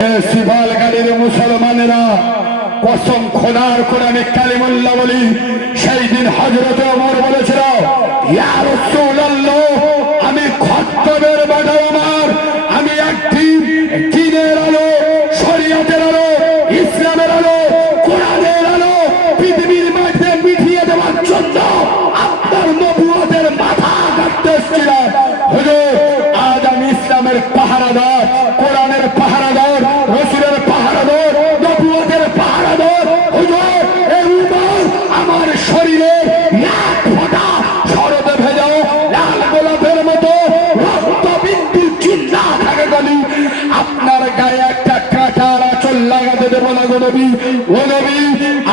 শিবালগাড়ির মুসলমানেরা কসম খোদার কোরআনে কালিমুল্লাহ বলি, সেই দিন হযরত ওমর বলেছিল, ইয়া রাসূলুল্লাহ, আমি খত্তবের বাধা আমার, আমি একটি দ্বীনের আলো, শরীয়তের আলো, ইসলামের আলো, কোরআনের আলো পৃথিবীর মাঝে মিটিয়ে দেওয়ার জন্য আপনার নবুয়তের মাথা কাটতে এসেছিলাম। হুজুর, আজ আমি ইসলামের পাহারাদার, কোরআনের পাহারাদার, রাসূলের পাহারাদার, নবুয়তের পাহারাদার। হুজুর, এই উমর আমার শরীরে এক ফোঁটা শরতে ভেজা লাল গোলাপের মতো রক্তবিন্দু চিল্লা থাকে গলি, আপনার গায়ে একটা কাঁটার আঁচল লাগাতে দেব না গো নবী। ও নবী,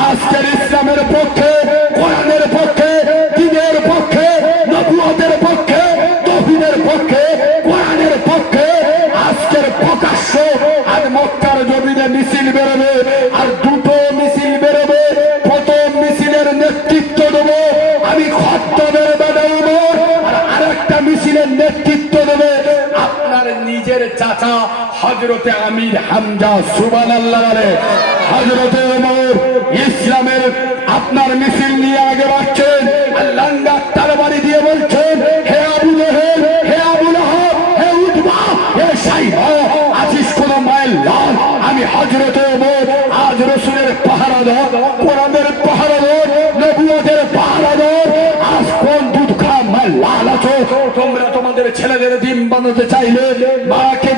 আজকের ইসলামের পক্ষে, কোরআনের পক্ষে, দ্বীনের পক্ষে, নবুয়তের পক্ষে, তৌহিদের পক্ষে, কোরআনের পক্ষে আজকের প্রকাশ্য আজ মক্কার জমিনে মিছিল বেরোবে, আর দুটো মিছিল বেরোবে। প্রথম মিছিলের নেতৃত্ব দেব আমি খত্তবের বাধা ওমর, আর আরেকটা মিছিলের নেতৃত্ব দেবে আপনার নিজের চাচা হযরতে আমির হামজা। সুবহানাল্লাহ। হযরতে ওমর ইসলামের আপনার মিছিল নিয়ে আগে বাড়ছেন, লাঙ্গা তরবারি দিয়ে বলছেন, হে আবু জেহেল, হে আবু লাহাব, হে উতবা, হে সাইবা, আছিস কোন মায়ের লাল, আমি হযরতে ওমর আজ রাসূলের পাহারাদার, কোরআনের পাহারাদার, নবুয়তের পাহারাদার। আজ কোন দুধ খা মায়ের লাল আছো তোমরা? তোমাদের ছেলেদের ডিম বানাতে চাইলে, মাকে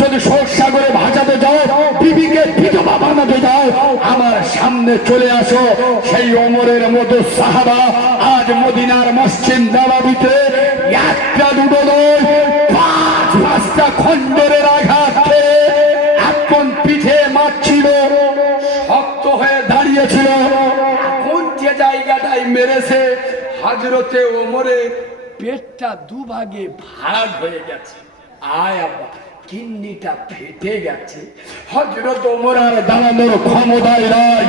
যদি শোক সাগরে ভাজাতে যাও, বিবিকে বিধবা বানাতে যাও, আমার সামনে চলে আসো। সেই ওমরের মতো সাহাবা আজ মদিনার মসজিদ নববীতে একটা দুটো নয়, পাঁচটা খণ্ডের আঘাত খেয়ে এখন পিঠে মারছিল, শক্ত হয়ে দাঁড়িয়েছিল। এখন যে জায়গাটায় মেরেছে, হযরতে ওমরের পেটটা দুভাগে ভাগ হয়ে গেছে। আয় আব্বা, কিডনিটা ফেটে গেছে। হযরত ওমর আর দাঁড়ানোর ক্ষমতায় নাই।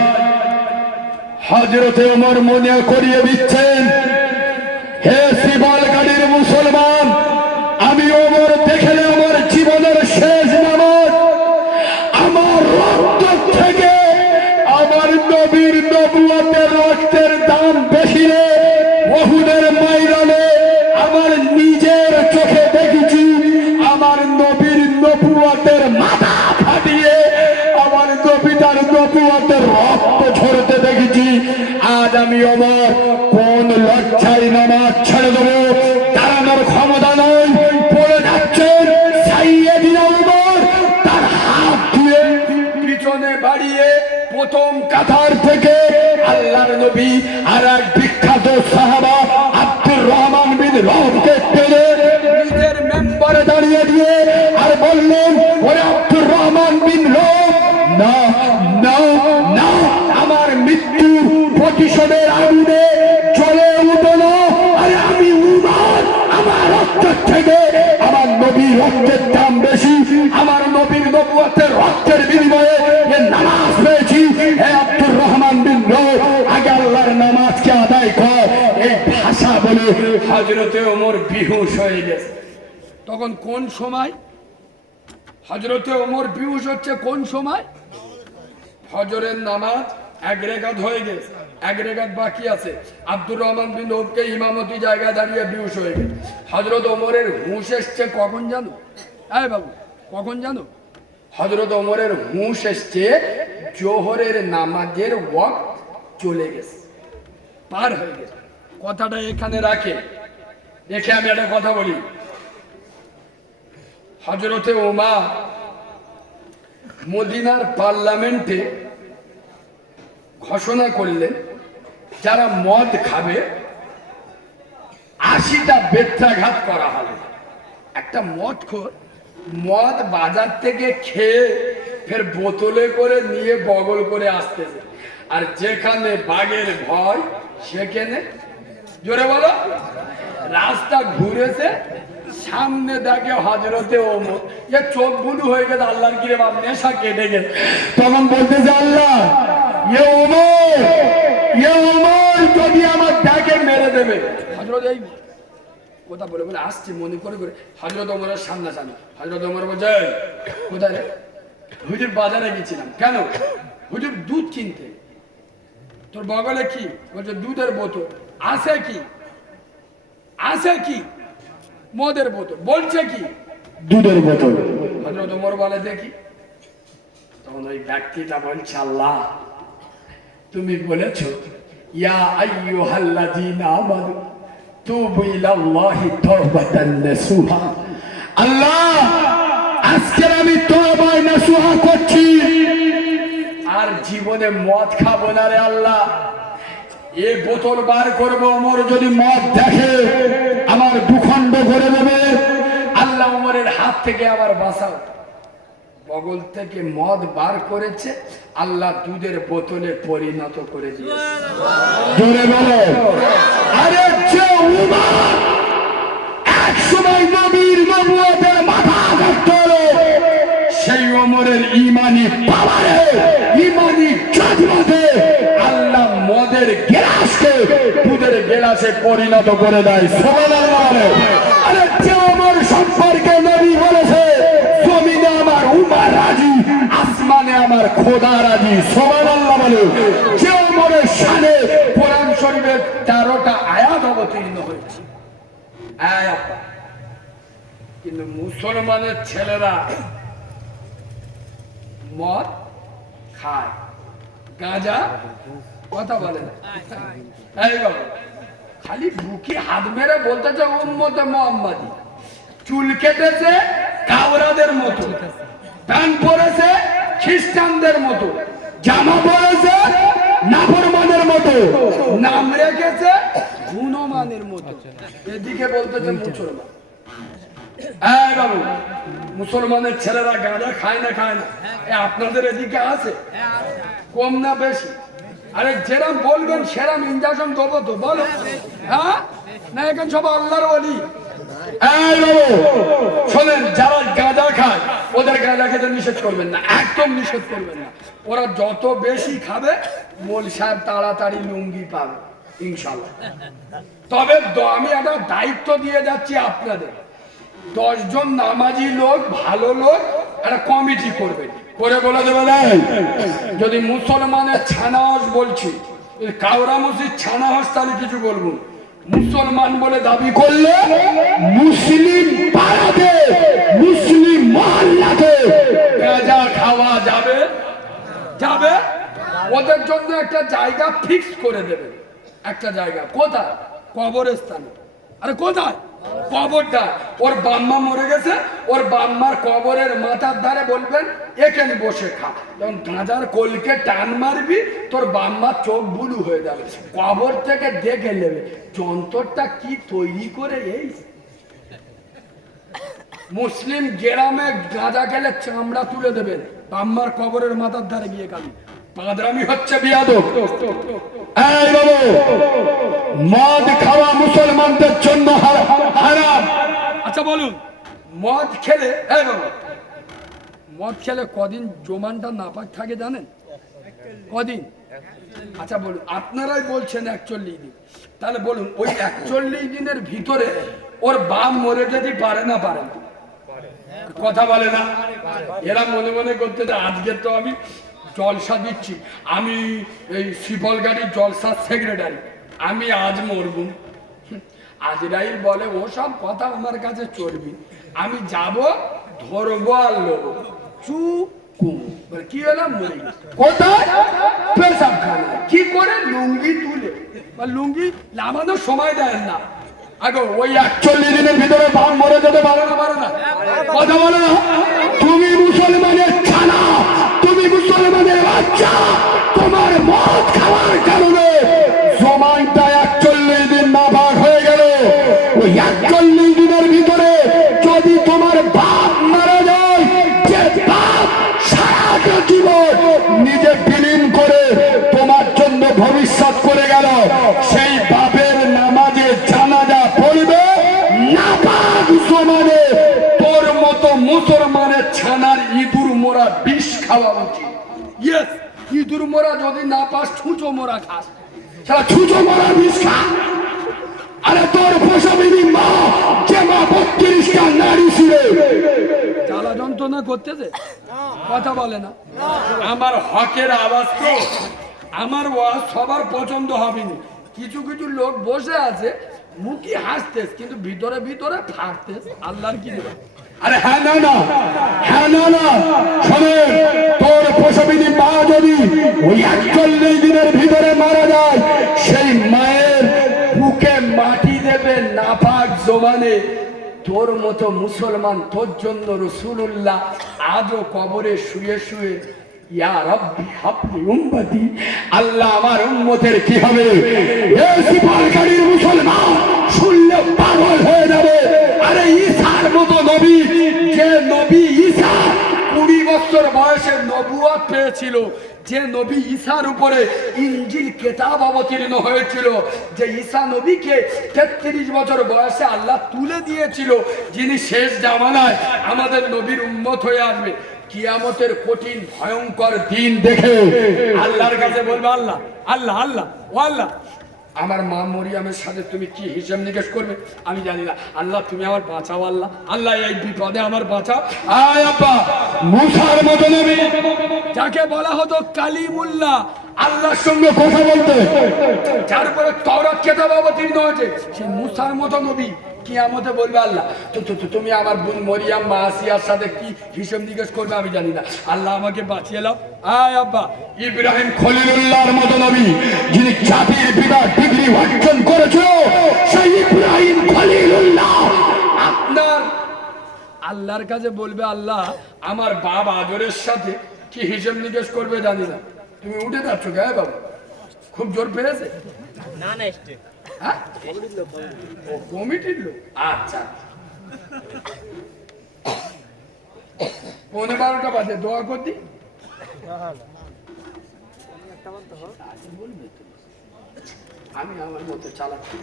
হযরতে ওমর মনে করিয়ে দিচ্ছেন, হে শিবালগাড়ির মুসলমান, আমি ওমর দেখলে আমার জীবনের শেষ নামাজ, আমার রক্ত থেকে আমার নবীর নবুয়তের রক্তের দাম বেশি রে। উহুদের ময়দানে আমার নিজের চোখে দেখেছি আমার নবীর নবুয়তের মাথা ফাটিয়ে আমার নবীর নবুয়তের রক্ত ঝরতে দেখেছি। আজ আমি ওমর কোন লজ্জায় নামাজ ছেড়ে দেবো? দাঁড়ানোর ক্ষমতা নয়, পড়ে যাচ্ছেন সাইয়েদিনা ওমর, তার হাত ধুয়ে পিছনে বাড়িয়ে প্রথম কাতার থেকে আল্লাহর নবী আর এক বিখ্যাত সাহাবা আব্দুর রহমান বিন রওফকে টেনে নিজের মেম্বারে দাঁড়িয়ে দিয়ে আর বললেন, ওরে আব্দুর রহমান বিন রওফ, না না না, আমার মৃত্যু প্রতিশোধের আগুনে জ্বলে উঠো না। আরে আমি উমর, আমার রক্তের থেকে আমার নবীর রক্তের দাম বেশি, আমার নবীর নবুয়তের রক্তের বিনিময়ে এ নামাজ পেয়েছি। হে আব্দুর রহমান বিন রওফ, আগে আল্লাহর নামাজকে আদায় কর। এই ভাষা বলে হযরতে ওমর বেহুশ হয়ে গেছে। তখন কোন সময় হযরতে ওমর বেহুশ হচ্ছে? কোন সময়? ফজরের নামাজ এক রেখাত হয়ে গেছে, এক রেখাত বাকি আছে। আব্দুর রহমান বিন রওফকে ইমামতি জায়গায় দাঁড়িয়ে বেহুশ হয়ে গেছে। হযরত ওমরের হুঁশ এসছে কখন জানো? এই বাবু, কখন জানো? হযরত ওমরের হুঁশ এসছে জোহরের নামাজের ওয়াক্ত চলে গেছে, পার হয়ে গেছে। কথাটা এখানে রেখে আমি একটা কথা বলি। হযরতে ওমর মদিনার পার্লামেন্টে ঘোষণা করলেন, যারা মদ খাবে 80টা বেত্রাঘাত করা হবে। একটা মদখোর মদ বাজার থেকে খেয়ে ফের বোতলে করে নিয়ে বগল করে আসতেছে, আর যেখানে বাঘের ভয় সেখানে, জোরে বলো, রাস্তা ঘুরেছে, সামনে দেখে হযরতে ওমর, যে চোখ বুলু হয়ে গেছে, আল্লাহর কিরে বাপ, নেশা কেটে গেছে। তখন বলতেছে, আল্লাহ, এ ওমর যদি আমার ডাকে মেরে দেবে। হযরত এই কথা বলে বলে আসছে মনে করে করে হযরত ওমরের সামনে। হযরত ওমর বলছে, কোথায় রে? হুজুর বাজারে গেছিলাম। কেন? হুজুর দুধ কিনতে। তোর বগলে কি? বলছে দুধের বোতল। আছে কি? আছে কি? মদের বোতল। বলছে কি? দুধের বোতল। হযরত ওমর বলে দেখি। তখন ওই ব্যক্তিটা বলছে আল্লাহ তুমি বলেছো ইয়া আইয়ুহাল্লাযীনা আমানু তুবু ইলাল্লাহি তাওবাতান নাসুহা। আল্লাহ আজকে আমি তওবা নাসুহা করছি, আর জীবনে মদ খাবো না রে আল্লাহ। এ বোতল বার করবো, ওমর যদি মদ দেখে আমার দুখণ্ড করে দেবে। আল্লাহ ওমরের হাত থেকে আবার বাঁচাও। বগল থেকে মদ বার করেছে, আল্লাহ দুধের বোতলে পরিণত করে দিয়েছে। জোরে বলো। আরে যে উমর এক সময় নবীর নবুয়তের মাথা কাটতে হলো, সেই ওমরের ইমানি পাওয়ারে, ইমানি জাজমাতে আল্লাহ মদের গ্লাসকে দুধের গ্লাসে পরিণত করে দেয়। সুবহানাল্লাহ। আরে যে ওমর সম্পর্কে নবী বলেছে জমিনে আমার উমর রাজি, আসমানে আমার খোদা রাজি। সুবহানাল্লাহ বলে। যে ওমরের শানে কোরআন শরীফের 13টা আয়াত অবতীর্ণ হয়েছে। আয়াত। কিন্তু মুসলমানের ছেলেরা মদ খায়, গাঁজা কথা বলে না। এই বাবা খালি বুকে হাত মেরে বলতেছে উম্মতে মুহাম্মাদি। চুল কেটেছে কাওরাদের মতো, প্যান্ট পরেছে খ্রিস্টানদের মতো, জামা পড়েছে নাফরমানের মতো, নাম রেখেছে গুণমানের মতো। এদিকে বলতেছে মুসলমান। এই বাবু মুসলমানের ছেলেরা গাঁজা খায় না খায় না? আপনাদের এদিকে আছে? কম না বেশি? আরে যেরাম বলবেন সেরাম ইনজাকশন দেবো তো, বলো। হ্যাঁ না এখন সব আল্লাহর ওলি। এই বাবু শোনেন, যারা গাঁজা খায় ওদের গাঁজা খেতে নিষেধ করবেন না, একদম নিষেধ করবেন না। ওরা যত বেশি খাবে মোল সাহেব তাড়াতাড়ি লুঙ্গি পাবে ইনশাল্লাহ। তবে আমি একটা দায়িত্ব দিয়ে যাচ্ছি আপনাদের, 10 জন নামাজি লোক, ভালো লোক একটা কমিটি করবে, করে বলে দেবে যদি মুসলমানের ছানাহস বলছি, কাউরা মসজিদ ছানাহস তাহলে কিছু বলবো। মুসলমান বলে দাবি করলে মুসলিম পাড়াতে, মুসলিম মহল্লাতে গাঁজা খাওয়া যাবে যাবে। ওদের জন্য একটা জায়গা ফিক্স করে দেবে। একটা জায়গা কোথায়? কবরস্থানে। আরে কোথায়? কবরটা। ওর বাম্মা মরে গেছে, ওর বাম্মার কবরের মাথার ধারে বলবেন এখানে বসে খা। যখন গাঁজার কোলকে টান মারবি তোর বাম্মার চোখ বুলু হয়ে যাবে। কবর থেকে দেখে নেবে যন্ত্রটা কি তৈরি করে। এই মুসলিম গ্রামে গাঁজা খেলে চামড়া তুলে দেবেন, বাম্মার কবরের মাথার ধারে গিয়ে খাবি। পাদরামি হচ্ছে বিয়াদব। এই বাবু মদ খাওয়া মুসলমানদের জন্য হারাম। আচ্ছা বলুন, মদ খেলে, এই বাবা মদ খেলে কদিন জমানটা নাপাক থাকে জানেন? কদিন? আচ্ছা বলুন, আপনারাই বলছেন 41 দিন, তাহলে বলুন ওই 41 দিনের ভিতরে ওর বাপ মরে যদি পারে না পারে না? কথা বলে না। এরা মনে মনে করতে যে আজকে তো আমি জলসা দিচ্ছি, আমি এই শিবল গাড়ির জলসার সেক্রেটারি, আমি আজ মরবো। আজরাইল বলে ও সব কথা আমার কাছে চলবি, আমি যাব ধরবো আর লোবো। চুপ কি হলো? মরে গেছে। কোথায়? পেশাব খানা। কি করে? লুঙ্গি তুলে। বা লুঙ্গি লামানোর সময় দেয় না। আগে ওই 41 দিনের ভিতরে বাপ মরে যেতে পারে না, পারে না। কথা বলে না। তুমি মুসলমানের ছানা, তুমি মুসলমানের বাচ্চা, তোমার মদ খাওয়ার কারণে জমানটা 41 দিন নাপাক হয়ে গেল। ওই 41 দিনের ভিতরে যদি তোমার বাপ মারা যায়, যে বাপ সারা জীবন নিজে বিলীন করে তোমার জন্য ভবিষ্যৎ করে গেল, সেই বাপের নামাজে জানাজা পড়বে নাপাক জমানে। তোর মতো মুসলমানের ছানার ইঁদুর মোরা বিষ খাওয়া উচিত। ইয়েস, ইঁদুর মোরা যদি না পাস ছুঁচো মোরা খাস। সারা ছুঁচো মারা বিষ খা। আরে তোর প্রসবিনী মা, যে মা 32টা নারী ছিল, জ্বালা যন্ত্রণা করতেছে? কথা বলে না। আমার হকের আওয়াজ তো, আমার ওয়াজ সবার পছন্দ হবে না। কিছু কিছু লোক বসে আছে মুখে হাসতেস কিন্তু ভিতরে ভিতরে ফাটতেস। আল্লাহর কি দেবে? আরে হ্যাঁ না না, হ্যাঁ না না, শোনেন, তোর প্রসবিনী মা যদি ওই 41 দিনের ভিতরে মারা যায়, সেই মায়ের বুকে মাটি দেবে নাপাক জমানে। তোর মতো মুসলমান, তোর জন্য রাসূলুল্লাহ আজও কবরে শুয়ে শুয়ে ইয়া রাব্বি হাবলি উম্মতি, আল্লাহ আমার উম্মতের কি হবে? এই সিপাহীর মুসলমান শুনলে পাগল হয়ে যাবে। আরে ঈসার মতো নবী, যে নবী ঈসা 20 বছর বয়সে নবুয়ত পেয়েছিল, যে নবী ঈসার উপরে ইনজিল কিতাব অবতীর্ণ হয়েছিল, যে ঈসা নবীকে 33 বছর বয়সে আল্লাহ তুলে দিয়েছিল, যিনি শেষ জামানায় আমাদের নবীর উম্মত হয়ে আসবে। কিয়ামতের কঠিন ভয়ঙ্কর দিন দেখে আল্লাহর কাছে বলবে, আল্লাহ আল্লাহ আল্লাহ ও আল্লাহ, আমার মা মরিয়মের সাথে তুমি কি হিসাব নিকেশ করবে আমি জানি না। আল্লাহ তুমি আমার বাঁচাও, আল্লাহ আল্লাহ এই বিপদে আমার বাঁচাও। আয় আব্বা, মুসার মতো নবী, যাকে বলা হতো কালিমুল্লাহ, আল্লাহর সঙ্গে কথা বলতে, যার উপরে তাওরাত কিতাব অবতীর্ণ হয়েছে, সেই মুসার মতো নবী কিয়ামতে বলবে, আল্লাহ তুমি আমার বোন মরিয়ম মা আসিয়ার সাথে কি হিসাব নিকেশ করবে আমি জানি না, আল্লাহ আমাকে বাঁচিয়ে নাও। আয় আব্বা, ইব্রাহিম খলিলুল্লাহর মতো নবী, যিনি জাতির পিতা ডিগ্রি অর্জন করেছিল, সেই ইব্রাহিম খলিলুল্লাহ আপনার আল্লাহর কাছে বলবে, আল্লাহ আমার বাবা আদরের সাথে কি হিসাব নিকেশ করবে জানি না। তুমি উঠে যাচ্ছ গায়ে বাবু, খুব জোর পেয়েছে না না হ্যাঁ? ও কমিটির লোক, আচ্ছা। 11:15 বাজে, দোয়া করতি আমি আমার মতো চালাচ্ছি।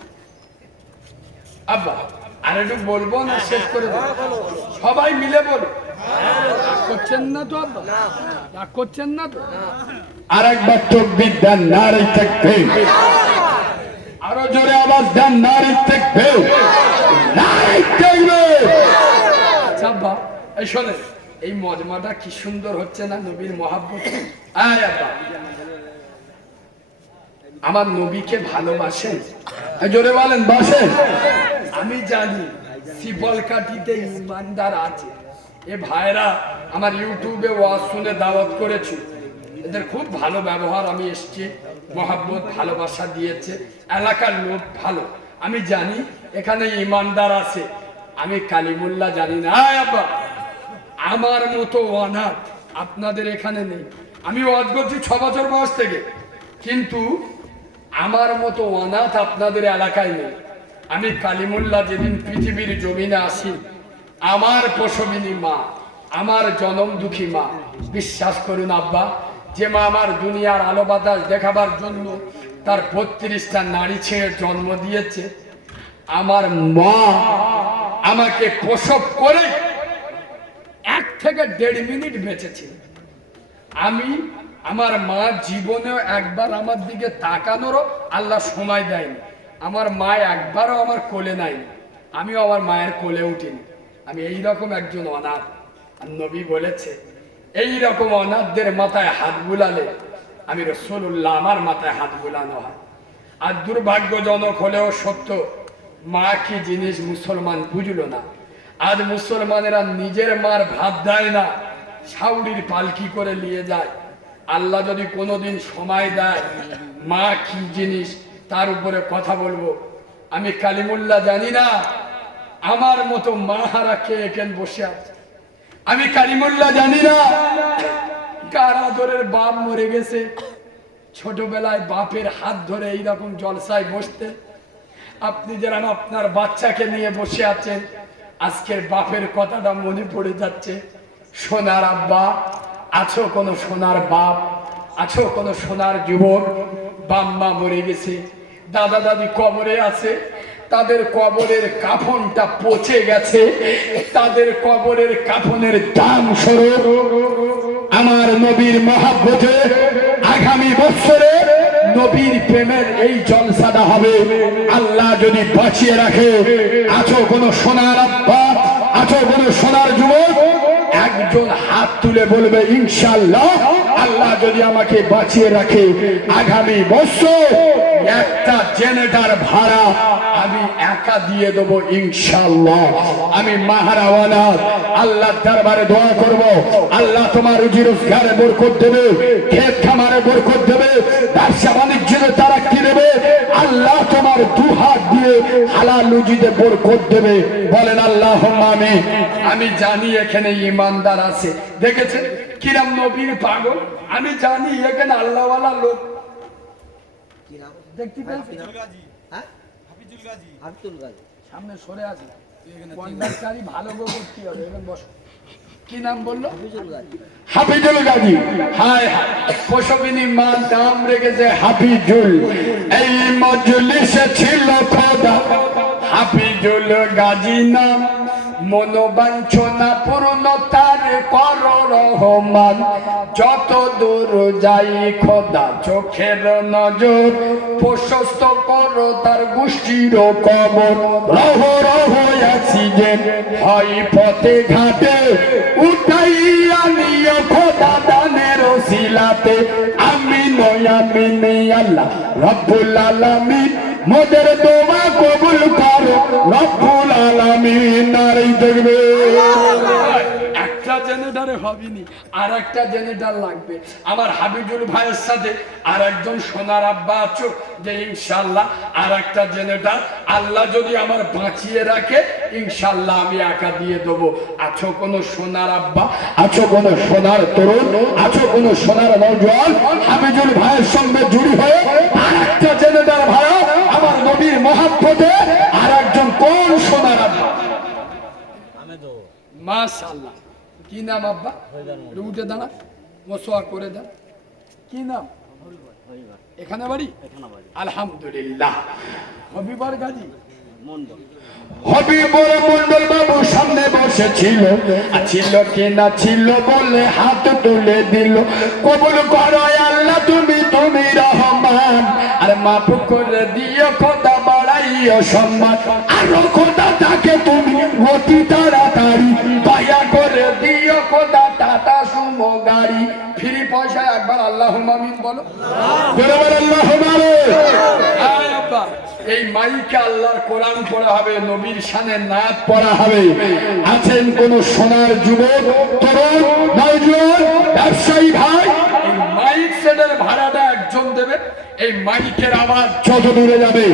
আব্বা আর একটু বলবো না শেষ করে দেবো? সবাই মিলে বলো, রাগ করছেন না তো আব্বা? রাগ করছেন না তো? আর একবার তাকবীর দেন, নারে তাকবীর, আরো জোরে আওয়াজ দেন, নারে তাকবীর, নারে তাকবীর। আচ্ছা আব্বা, এই শোনেন, এই মজমাটা কি সুন্দর হচ্ছে না নবীর মহাব্বত? আয় আব্বা, আমার নবীকে ভালোবাসেন? জোরে বলেন, বাসেন? আমি জানি শিবলকাঠিতে ইমানদার আছে। এ ভাইরা আমার ইউটিউবে ওয়াজ শুনে দাওয়াত করেছি, এদের খুব ভালো ব্যবহার, আমি এসছি, মহাব্বত ভালোবাসা দিয়েছে, এলাকার লোক ভালো, আমি জানি এখানে ইমানদার আছে। আমি কালিমুল্লাহ জানি না। আব্বা, আমার মতো অনাথ আপনাদের এখানে নেই। আমি ওয়াজ করছি 6 বছর বয়স থেকে, কিন্তু আমার মতো অনাথ আপনাদের এলাকায় নেই। আমি কালিমুল্লাহ যেদিন পৃথিবীর জমিনে আসি, আমার প্রসবিনী মা, আমার জনম দুঃখী মা, বিশ্বাস করুন আব্বা, যে মা আমার দুনিয়ার আলো বাতাস দেখাবার জন্য তার 32টা নারী ছেড়ে জন্ম দিয়েছে, আমার মা আমাকে প্রসব করে 1 থেকে 1.5 মিনিট বেঁচেছিল। আমি আমার মা জীবনেও একবার আমার দিকে তাকানোরও আল্লাহ সময় দেয়নি। আমার মা একবারও আমার কোলে নাই, আমিও আমার মায়ের কোলে উঠিনি। আমি এইরকম একজন অনাথ। আর নবী বলেছে, এইরকম অনাথদের মাথায় হাত বুলালে আমি রাসূলুল্লাহ আমার মাথায় হাত বুলানো হয়। আর দুর্ভাগ্যজনক হলেও সত্য, মা কি জিনিস মুসলমান বুঝলো না। আজ মুসলমানেরা নিজের মার ভাত দেয় না, সাউরির পালকি করে নিয়ে যায়। আল্লাহ যদি কোনোদিন সময় দেয় মা কি জিনিস তার উপরে কথা বলবো। আমি কালিমুল্লাহ জানি না আমার মতো মা হারা কে এখানে বসে আছে। আমি কালিমুল্লাহ জানি না কার আদরের বাপ মরে গেছে। ছোটবেলায় বাপের হাত ধরে এইরকম জলসায় বসতে, আপনি যেরকম আপনার বাচ্চাকে নিয়ে বসে আছেন, আজকের বাপের কথাটা মনে পড়ে যাচ্ছে। সোনার আব্বা আছো, কোনো সোনার বাপ আছো, কোনো সোনার যুবক? বাম্মা মরে গেছে, দাদা দাদি কবরে আছে, তাদের কবরের কাফনটা পচে গেছে, তাদের কবরের কাফনের দাম স্বরূপ আমার নবীর মহাব্বতে আগামী বছরে নবীর প্রেমের এই জলসাটা হবে। আল্লাহ যদি বাঁচিয়ে রাখে, আছো কোনো সোনার আব্বা, আছো কোনো সোনার যুবক, একজন হাত তুলে বলবে ইনশাআল্লাহ আল্লাহ যদি আমাকে বাঁচিয়ে রাখে আগামী বছর একটা জেনারেটর ভাড়া আমি একা দিয়ে দেবো ইনশাআল্লাহ। আমি মাহারাওয়ালা আল্লাহর দরবারে দোয়া করব, আল্লাহ তোমার রুজি রোজগারে বরকত দেবে, ক্ষেত খামারে বরকত দেবে, ব্যবসা বাণিজ্যে তারাক্কি দেবে, আল্লাহ তোমার দু হাত দিয়ে হালাল রুজিতে বরকত দেবে। বলেন আল্লাহুম্মা আমিন। আমি জানি এখানে ইমানদার আছে, দেখেছেন কিরাম নবীর পাগল, আমি জানি এখানে আল্লাহওয়ালা লোক দেখতে পেয়েছেন। সামনে সরে আসে কন্ডাক্টারি ভালো গো করতে হবে। এখানে বসো, কি নাম বললো? হাফিজুল গাজী। হায় হায়, পশবিনী মা নাম রেখেছে হাফিজুল। এই মজলিসে ছিল খোদা হাফিজুল গাজী নাম, মনোবাঞ্ছনা পূর্ণতার কর রহমান। যত দূর যাই খোদা চোখের নজর, প্রশস্ত করো তার গোষ্ঠীর কবর। রহ রহ অ্যাক্সিডেন্ট হয় পথে ঘাটে, উঠাইয়া নিও খোদা দানের ওসিলাতে। আমিন আমিন আল্লাহ রব্বুল আলামিন, মোদের দোয়া কবুল করো রব্বুল আলামিন। নারী দেখবে একটা জেনারেটরে হবেনি, আর একটা জেনারেটর লাগবে। আমার হাবিজুল ভাইয়ের সাথে আর একজন সোনার আব্বা আছো যে ইনশাআল্লাহ আর একটা জেনারেটর আল্লাহ যদি আমার বাঁচিয়ে রাখে ইনশাআল্লাহ আমি একা দিয়ে দেবো। আছো কোনো সোনার আব্বা, আছো কোনো সোনার তরুণ, আছো কোনো সোনার নওজোয়ান হাবিজুল ভাইয়ের সঙ্গে জুড়ি হয়ে আর একটা জেনারেটর ভাড়া আমার নবীর মহাব্বতে আর একজন কোন সোনার আব্বা? মাশাআল্লাহ। কি নাম আব্বা? উঠে দাঁড়া, মশোয়া করে দেন। কি নাম? এখানে বাড়ি? আলহামদুলিল্লাহ। হবিবর গাজী হবিবর মন্ডল বাবু সামনে বসেছিল, ছিল কি না ছিল বলে হাত তুলে দিল। কবুল করো আল্লাহ তুমি, তুমি রহমান, আর মাফ করে দিও খোদা বাড়াইও সম্মান। আরো খোদা তাকে তুমি অতি তাড়াতাড়ি দয়া করে দিও খোদা টাটা সুমো গাড়ি। ফ্রি পয়সায় একবার আল্লাহুম্মা আমিন বলো। আল্লাহুম্মা আমিন। আব্বা এই মাইকে আল্লাহর কোরআন পড়া হবে, নবীর শানে নাত পড়া হবে। আছেন কোন সোনার যুবক, তরুণ, নওজোয়ান, ব্যবসায়ী ভাই, এই মাইক সেটের ভাড়াটা একজন দেবে। এই মাইকের আওয়াজ যত দূরে যাবে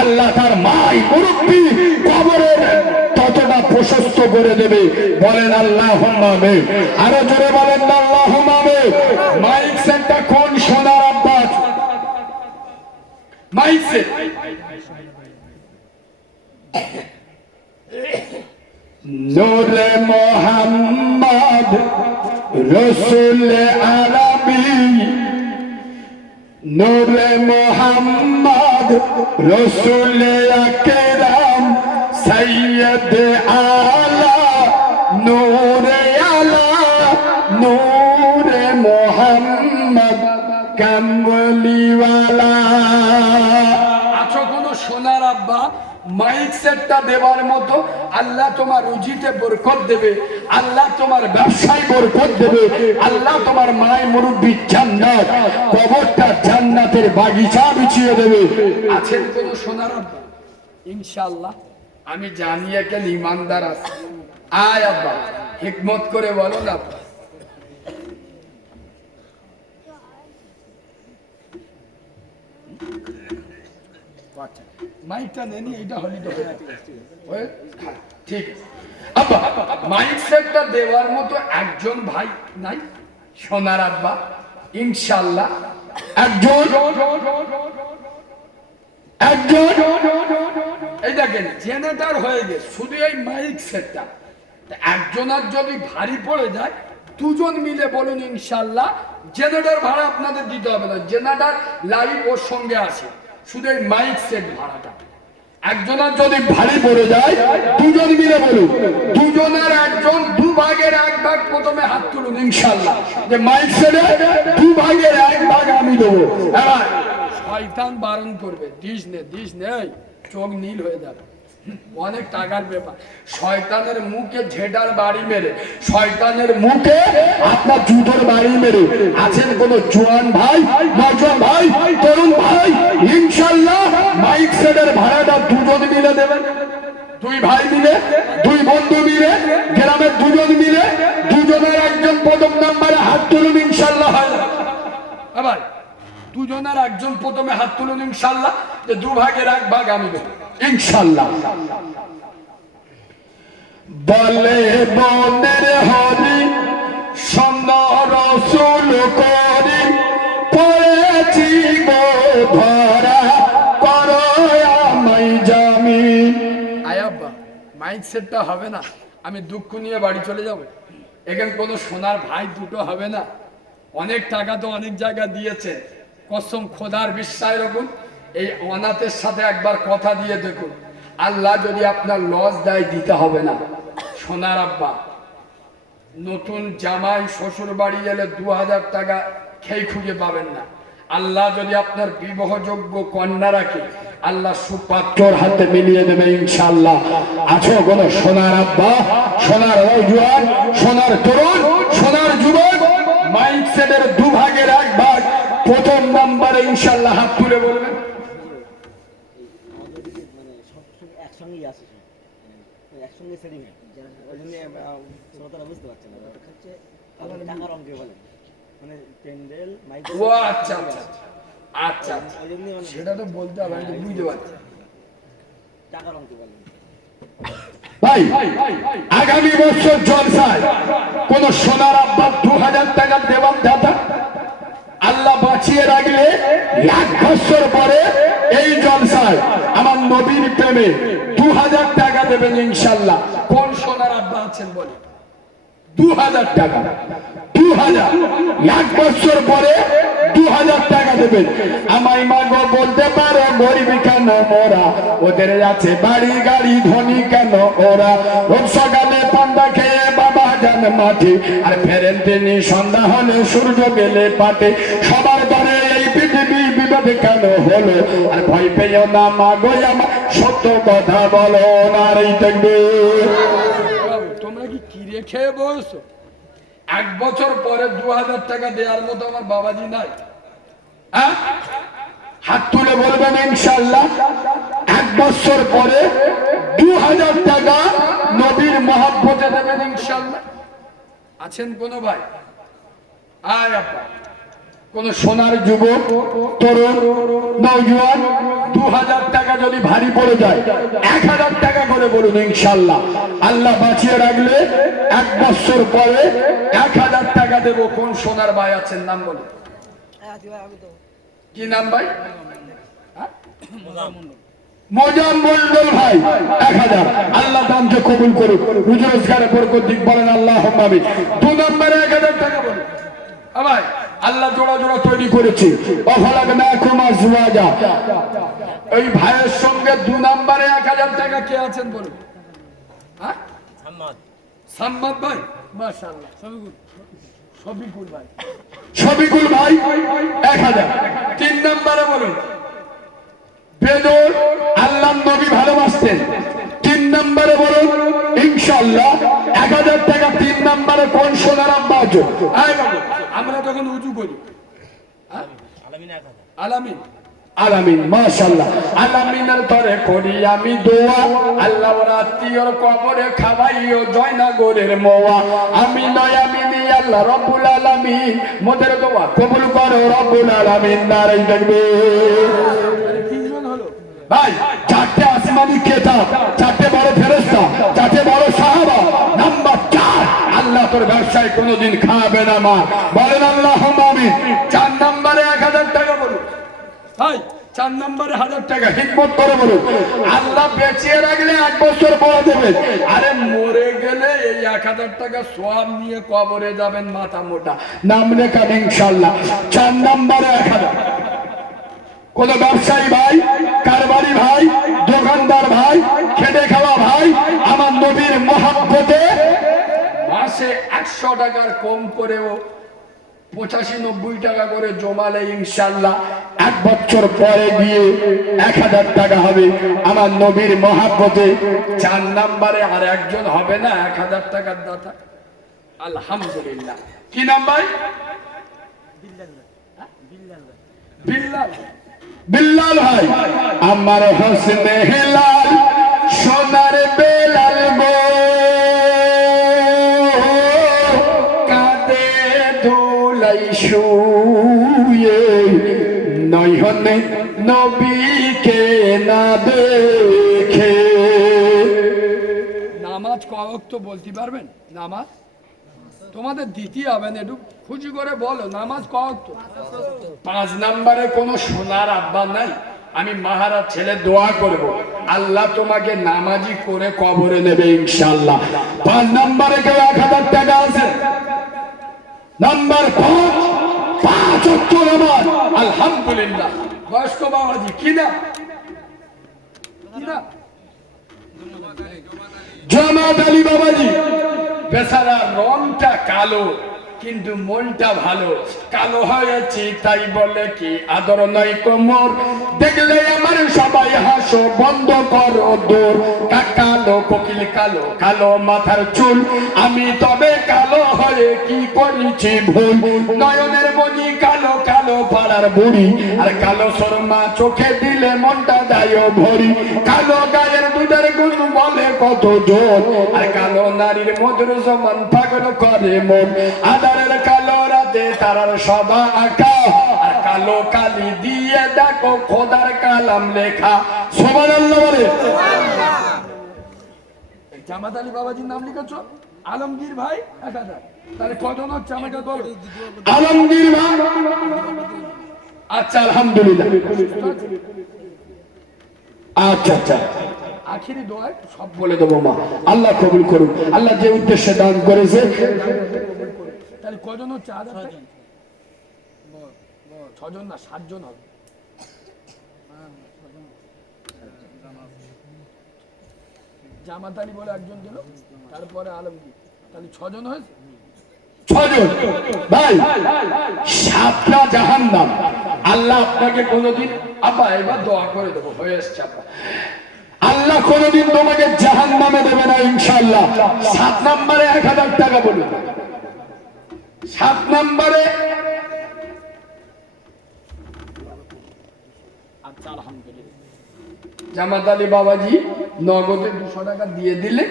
আল্লাহ তার মাই মুরব্বি কবরের ততটা প্রশস্ত করে দেবে। বলেন আল্লাহুম্মা আমিন। আরো জোরে বলেন আল্লাহুম্মা আমিন। মাইক সেটটা কোন সোনার আব্বা? মাইক সেট নূরে মোহাম্মদ রসুল আরবি, নূরে মোহাম্মদ রসুল আকরাম সৈয়দ আলা নূরে আলা নূরে মোহাম্মদ কামলিওয়ালা। আছো কোন সোনার আব্বা? মাইক সেটটা দেওয়ার মতো আল্লাহ তোমার রুজিতে বরকত দেবে, আল্লাহ তোমার ব্যবসায় বরকত দেবে, আল্লাহ তোমার মায় মুরব্বি জান্নাত, কবরটা জান্নাতের বাগিচা বিছিয়ে দেবে। আছেন কোন সোনার আব্বা? ইনশাআল্লাহ আমি জানি একেন ইমানদার আছে। আয় আব্বা হিকমত করে বলো না। মাইকটা নেনি, এটা হলি তো ঠিক আছে। আব্বা মাইক সেটটা দেওয়ার মতো একজন ভাই নাই সোনার আব্বা? ইনশাআল্লাহ একজন। একজন এই দেখেন জেনারেটর হয়ে গেছে, শুধু এই মাইক সেটটা একজনের যদি ভারী পড়ে যায় দুজন মিলে বলুন ইনশাআল্লাহ জেনারেটর ভাড়া আপনাদের দিতে হবে না, জেনারেটর লাইভ ওর সঙ্গে আসে, শুধু এই মাইক সেট ভাড়াটা। একজনের যদি ভারী পড়ে যায় দুজন মিলে বলুন, দুজনের একজন দু ভাগের এক ভাগ প্রথমে হাত তুলুন ইনশাআল্লাহ যে মাইক সেটে দু ভাগের এক ভাগ আমি দেবো। শয়তান বারণ করবে, দিস নে দিস নেই, চোখ নীল হয়ে যাবে। অনেক টাকার ব্যাপার। শয়তানের মুখে ঝেঁটার বাড়ি মেরে, শয়তানের মুখে আপনার জুতোর বাড়ি মেরে আছেন কোন জোয়ান ভাই, নজওয়ান ভাই, তরুণ ভাই, ইনশাল্লাহ মাইক সেটের ভাড়াটা দুজন মিলে দেবেন। দুই ভাই মিলে, দুই বন্ধু মিলে, গ্রামের দুজন মিলে, দুজনের একজন প্রথম নাম্বারে হাত তুলুন, ইনশাল্লাহ হয় না। আবার দুজনের একজন প্রথমে হাত তুলুন ইনশাল্লাহ, যে দুভাগের এক ভাগ আমি দেব ইনশাল্লাহ। বলে বনের হরি সন্ধ্যা রসুল করি পড়েছি গো ধরা করো আমায় জামিন। আয়াব্বা মাইক সেটটা হবে না, আমি দুঃখ নিয়ে বাড়ি চলে যাব। এখানে কোনো সোনার ভাই দুটো হবে না। অনেক টাকা তো অনেক জায়গা দিয়েছে, কসম খোদার বিশ্বাস রাখুন, এই অনাথের সাথে একবার কথা দিয়ে দেখুন, আল্লাহ যদি আপনার লস দেয় দিতে হবে না। সোনার আব্বা নতুন জামাই শ্বশুর বাড়ি এলে 2000 টাকা খেয়ে খুঁজে পাবেন না। আল্লাহ যদি আপনার বিবাহযোগ্য কন্যা রাখে, আল্লাহ সুপাত্রর হাতে মিলিয়ে দেবে ইনশাআল্লাহ। আছো কোন সোনার আব্বা, সোনার নওজোয়ান, সোনার তরুণ, সোনার যুবক, মাইক সেটের দুভাগের এক ভাগ প্রথম নাম্বারে ইনশাআল্লাহ হাত তুলে বলবেন। মানে সবসময় একসঙ্গেই আসে, একসঙ্গে সেটিং হয়, ওই জন্য শ্রোতারা বুঝতে পারছে না ব্যাপারটা হচ্ছে টাকার অঙ্কে বলেন, মানে প্যান্ডেল মাইক। ও আচ্ছা আচ্ছা আচ্ছা, ওই জন্যই মানে সেটা তো বলতে হবে, আমি তো বুঝতে পারছি। টাকার অঙ্কে বলেন। ভাই আগামী বছর জলসায় কোন সোনার আব্বা 2000 টাকা দেওয়ার দাদা আল্লাহ বাঁচিয়ে রাখলে 1 বছর পরে এই জলসায় আমার নবীর প্রেমে 2000 টাকা দেবেন ইনশাল্লাহ। কোন সোনার আব্বা আছেন বলে? 2000 টাকা, 2000, 1 বছর পরে 2000 টাকা দেবেন। আমায় মাগো বলতে পারো গরিব কেন মোরা, ওদের আছে বাড়ি গাড়ি ধনী কেন ওরা, রোজ সকালে পান্ডা খেয়ে বাবা যান মাঠে, আর ফেরেন তিনি সন্ধ্যা হলে সূর্য গেলে পাটে, সবার দরে এই পৃথিবী বিপদ কেন হলো, আর ভয় পেও না মাগো আমার সত্য কথা বলো না রে দেখবে। বাবু, তোমরা কি কিরে খেয়ে বসছো? 1 বছর পরে 2000 টাকা দেওয়ার মতো আমার বাবাজি নাই। হ্যাঁ? হাত তুলে বলবেন ইনশাআল্লাহ 1 বছর পরে 2000 টাকা নবীর মহব্বতে দেবেন ইনশাআল্লাহ। আছেন কোন ভাই? আয় আপা, কোন সোনার যুবক, তরুণ, নওজোয়ান 2000 টাকা যদি ভারী পড়ে যায় 1000 টাকা করে বলুন ইনশাআল্লাহ। আল্লাহ বাঁচিয়ে রাখলে 1 বছর পরে 1000 টাকা দেব। কোন সোনার ভাই আছেন নাম বলে? কি নাম ভাই? হ্যাঁ? মোজাম মন্ডল ভাই 1000। আল্লাহ দামকে কবুল করুক, রুজি রোজগারে বরকত দিক, বলেন আল্লাহুম্মা আমিন। 2 নম্বরে 1000 টাকা বলুন। ভাই আল্লাহ জোড়া জোড়া তৈরি করেছে, অফলাকনাকুম আজওয়াজা। এই ভাইয়ের সঙ্গে 2 নম্বরে 1000 টাকা কে আছেন বলুন? হ্যাঁ, সাম্মাদ ভাই, মাশাআল্লাহ, শফিকুল ভাই, শফিকুল ভাই 1000। 3 নম্বরে বলুন। বেদর আল্লাহ নবী ভালোবাসতেন, 3 নম্বরে বলুন ইনশাআল্লাহ 1000 টাকা। 3 নম্বরে কোন সোনার আব্বা আছে? আয় বাবু, আমরা তখন উজু করি, হ্যাঁ? আলামিন আলামিন, মাশাআল্লাহ। আলামিনের তরে করি আমি দোয়া, আল্লাহ রাত্রির কবরে খাওয়াইও জয়নগরের মোয়া। আমি নয় আমিনি আল্লাহ রব্বুল আলামিন, মোদের দোয়া কবুল করো রব্বুল আলামিন। নারাই দেখবে তিনজন হলো ভাই, 4টে আসমানি কিতাব, 4টে বড় ফেরেশতা, 4টে বড় সাহাবা। নাম্বার 4, আল্লাহ তোর ব্যবসায় কোনোদিন খাবে না মা, বলেন আল্লাহুম্মা আমিন। 4 নম্বরে 1000 টাকা বলুন ভাই, 4 নম্বরে 1000 টাকা। হিকমত করে বলুন, আল্লাহ বেঁচিয়ে রাখলে 1 বছর পরে দেবেন। আরে মরে গেলে এই 1000 টাকা সওয়াব নিয়ে কবরে যাবেন মাথা মোটা। নাম লেখান ইনশাআল্লাহ। 4 নম্বরে 1000। কোন ব্যবসায়ী ভাই, কারবারি ভাই, দোকানদার ভাই, খেটে খাওয়া ভাই, আমার নবীর মহব্বতে মাসে 100 টাকার কম করেও 85-90 টাকা করে জমালে ইনশাআল্লাহ 8 বছর পরে গিয়ে 1000 টাকা হবে আমার নবীর মহাব্বতে। 4 নম্বরে আর একজন হবে না 1000 টাকার দাতা? আলহামদুলিল্লাহ। কি নাম ভাই? বিল্লাল। বিল্লাল ভাই আমার হোসনে হেলাল সোনার বেলাল গো, কাঁদে দোলাই শুয়ে নয়নে নবীকে না দেখে। নামাজ কয় ওয়াক্ত বলতে পারবেন? নামাজ তোমাদের দিতে হবে না, একটু খুশি করে বলো নামাজ কয় ওয়াক্ত? 5 নম্বরে কোনো সোনার আব্বা নাই, আমি মাহারা ছেলে দোয়া করব আল্লাহ তোমাকে নামাজি করে কবরে নেবে ইনশাআল্লাহ। 5 নম্বরে কেউ 1000 টাকা আছে? নাম্বার 5 ওয়াক্ত নামাজ। আলহামদুলিল্লাহ। বয়স্ক বাবাজি কি না? কি না? জামাত আলী বাবাজি। বেচারা রংটা কালো কিন্তু মনটা ভালো। কালো হয়েছি তাই বলে কি আদর নয় কোমর, দেখলে আমার সবাই হাসো বন্ধ করো দূর। কালো কোকিল কালো, কালো মাথার চুল, আমি তবে কালো হয়ে কি করেছি ভুল। নয়নের মনি কালো, কালো পাড়ার বুড়ি, আর কালো শর্মা চোখে দিলে মনটা যায় ভরি। কালো গায়ের দুধের গুণ বলে কত জোর, আর কালো নারীর মধুর সমান পাগল করে মন। আদারের কালো রাতে তারার সভা আঁকা, আর কালো কালি দিয়ে দেখো খোদার কালাম লেখা। সুবহানাল্লাহ বলে। জামাত আলী বাবাজির নাম লিখেছ? আলমগীর ভাই 1000। তাহলে কজন হচ্ছে আমাকে বলো? আলমগীর ভাই। আচ্ছা আলহামদুলিল্লাহ। আচ্ছা আচ্ছা আখিরি দোয়া সব বলে দেবো মা, আল্লাহ কবুল করুন, আল্লাহ যে উদ্দেশ্যে দান করেছে। তাহলে কজন হচ্ছে? 1000। 6 জন না 7 জন হবে। জামাত আলী বলে একজন দিল, তারপরে আলমগীর, তাহলে 6 জন হয়েছে। 6 জন ভাই, 7টা জাহান্নাম। আল্লাহ আপনাকে কোনোদিন, আব্বা এবার দোয়া করে দেবো, হয়ে এসছে আব্বা। আল্লাহ কোনোদিন তোমাকে জাহান্নামে দেবে না ইনশাআল্লাহ। 7 নম্বরে 1000 টাকা বলুন। 7 নম্বরে আচ্ছা আলহামদুলিল্লাহ। জামাত আলী বাবাজি নগদে 200 টাকা দিয়ে দিলে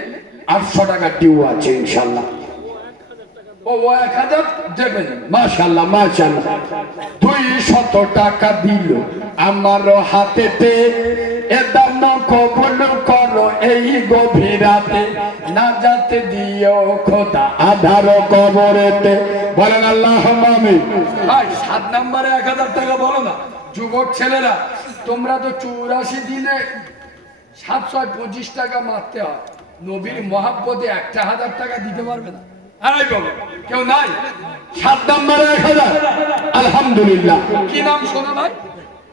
800 টাকা ডিউ আছে ইনশাআল্লাহ। ও 1000 দেবেন। মাশাআল্লাহ মাশাআল্লাহ। 200 টাকা দিল আমার হাতেতে, এ দান কবুল করো এই গভীর রাতে। না যাতে দিও খোদা আধার কবরেতে। বলেন আল্লাহুম্মা আমিন। ভাই 7 নম্বরে 1000 টাকা বলো না। যুবক ছেলেরা তোমরা তো 84 দিনে 725 টাকা মারতে হয়। নবীর মহাব্বতে 1000 টাকা দিতে পারবে না? এই বলো, কেউ নাই? 7 নম্বরে 1000। আলহামদুলিল্লাহ। কি নাম শোনা ভাই?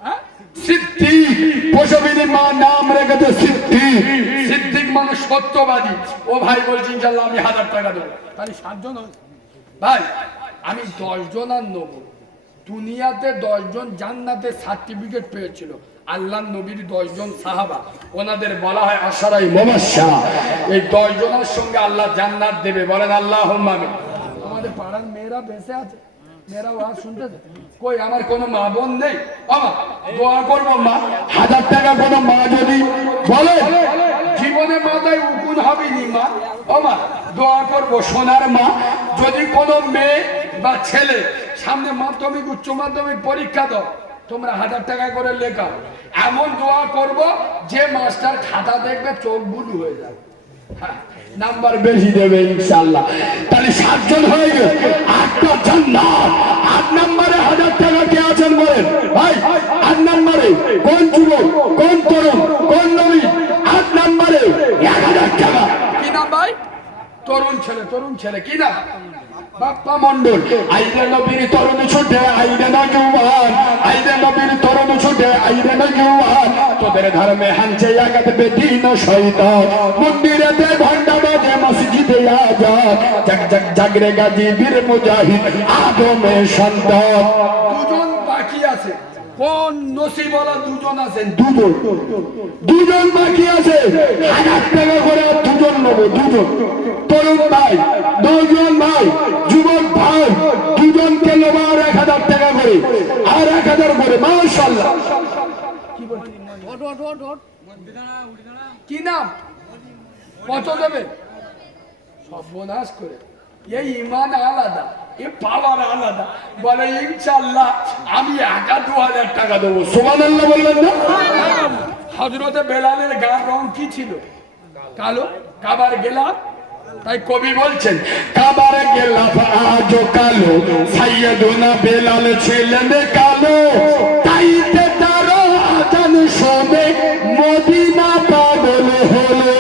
হ্যাঁ, সিদ্দিক। পশুবিনী মা নাম রেখেছে সিদ্দিক। সিদ্দিক মানে সত্যবাদী। ও ভাই বলছি ইনশাআল্লাহ আমি 1000 টাকা দেবো। তাহলে 7 জন হয়েছে। ভাই আমি 10 জন আর নেবো। দুনিয়াতে 10 জন জান্নাতে সার্টিফিকেট পেয়েছিল। আল্লাহর নবীর 10 জন সাহাবা, ওনাদের বলা হয় আশারাই মুবাশশারা। এই 10 জনের সঙ্গে আল্লাহ জান্নাত দেবে। বলেন আল্লাহুম্মা আমিন। আমাদের পাড়ার মেয়েরা বেঁচে আছে, মেয়েরা ওয়াজ শুনতেছে। কই আমার কোনো মা বোন নেই? আমা দোয়া করবো মা। 1000 টাকা কোনো মা যদি বলে জীবনে মাথায় উকুন হবেনি মা। ওমা দোয়া করবো সোনার মা। যদি কোনো মেয়ে বা ছেলে সামনে মাধ্যমিক উচ্চ মাধ্যমিক পরীক্ষা দাও, তোমরা 1000 টাকা করে লেখাও। এমন দোয়া করব যে মাস্টার খাতা দেখবে চোখ বুলু হয়ে যাবে। হ্যাঁ, নাম্বার বেশি দেবে ইনশাআল্লাহ। তাহলে 7 জন হয়ে গেল, 8টা জান্নাত। 8 নম্বরে 1000 টাকা কে আছেন বলেন ভাই? 8 নম্বরে কোন যুবক, কোন তরুণ, কোন নবী? 8 নম্বরে 1000 টাকা। কি নাম ভাই? তরুণ ছেলে, তরুণ ছেলে কি নাম? বাপ্পা মন্ডল। আইরে নবীর তরুণ ছুটে আইরে নজওয়ান, আইরে নবীর তরুণ ছুটে আইরে নজওয়ান। তোদের ধর্মে হানছে আঘাত বেদিন শয়তান, মন্দিরেতে ঘন্টা বাজে মসজিদে আজান। জাগ জাগ জাগরে গাজী বীর মুজাহিদ আদমের সন্তান। 2 জন বাকি আছে। কোন নসিবওয়ালা দুজন আছেন? দুজন বাকি আছে, 1000 টাকা করে আর দুজন নেবো, দুজন তরুণ ভাই, 10 জন ভাই, যুবক ভাই, দুজনকে নেবো আর 1000 টাকা করে, আর 1000 করে, মাশাআল্লাহ। কি নাম? কত দেবে? সর্বনাশ করে, এই ইমান আলাদা, এ পাওয়ার আলাদা। বলে ইনশাল্লাহ আমি 1000 টাকা দেবো। সুবহানাল্লাহ বলবেন না? হযরতে বেলালের গায়ের রং কি ছিল? কালো। কাবার গেলাম, তাই কবি বলছেন কাবার গেলাফ আজও কালো, সাইয়েদুনা বেলাল ছিলেন কালো, তাইতে তার আজান শুনে মদিনা পাগল হলো।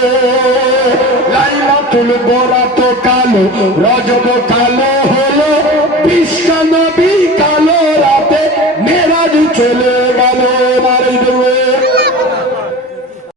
লাইলাতুল বরাত কালো, রজব কালো হলো, বিশ্ব নবী